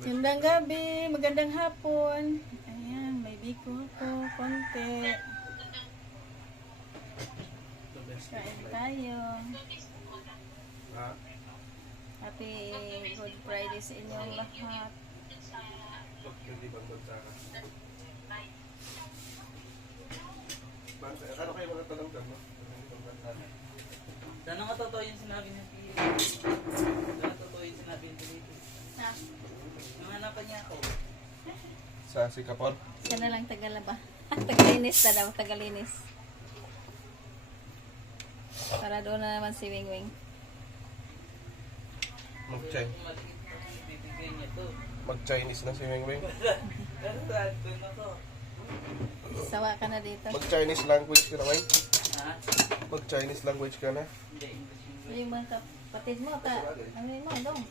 Magandang gabi, magandang hapon. Ayan, may biko ko, konti. Kain tayo. Happy Good Friday sa inyong lahat. Ano kayo mga tanong dyan, no? Tanong nga totoo yung sinabi niya. Tanong totoo yung sinabi niya. Ha? Nanganapan niya ako. Sa Sikapon? Siya na lang tagalaba. Tagalinis na daw, tagalinis. Para doon na naman si Wing Wing. Mag-Chinese na si Wing Wing. Sawa ka na dito. Mag-Chinese language ka na, Wing? Ha? Mag-Chinese language ka na? Hindi, English. Yung mga kapatid mo, ano yun mo, dong?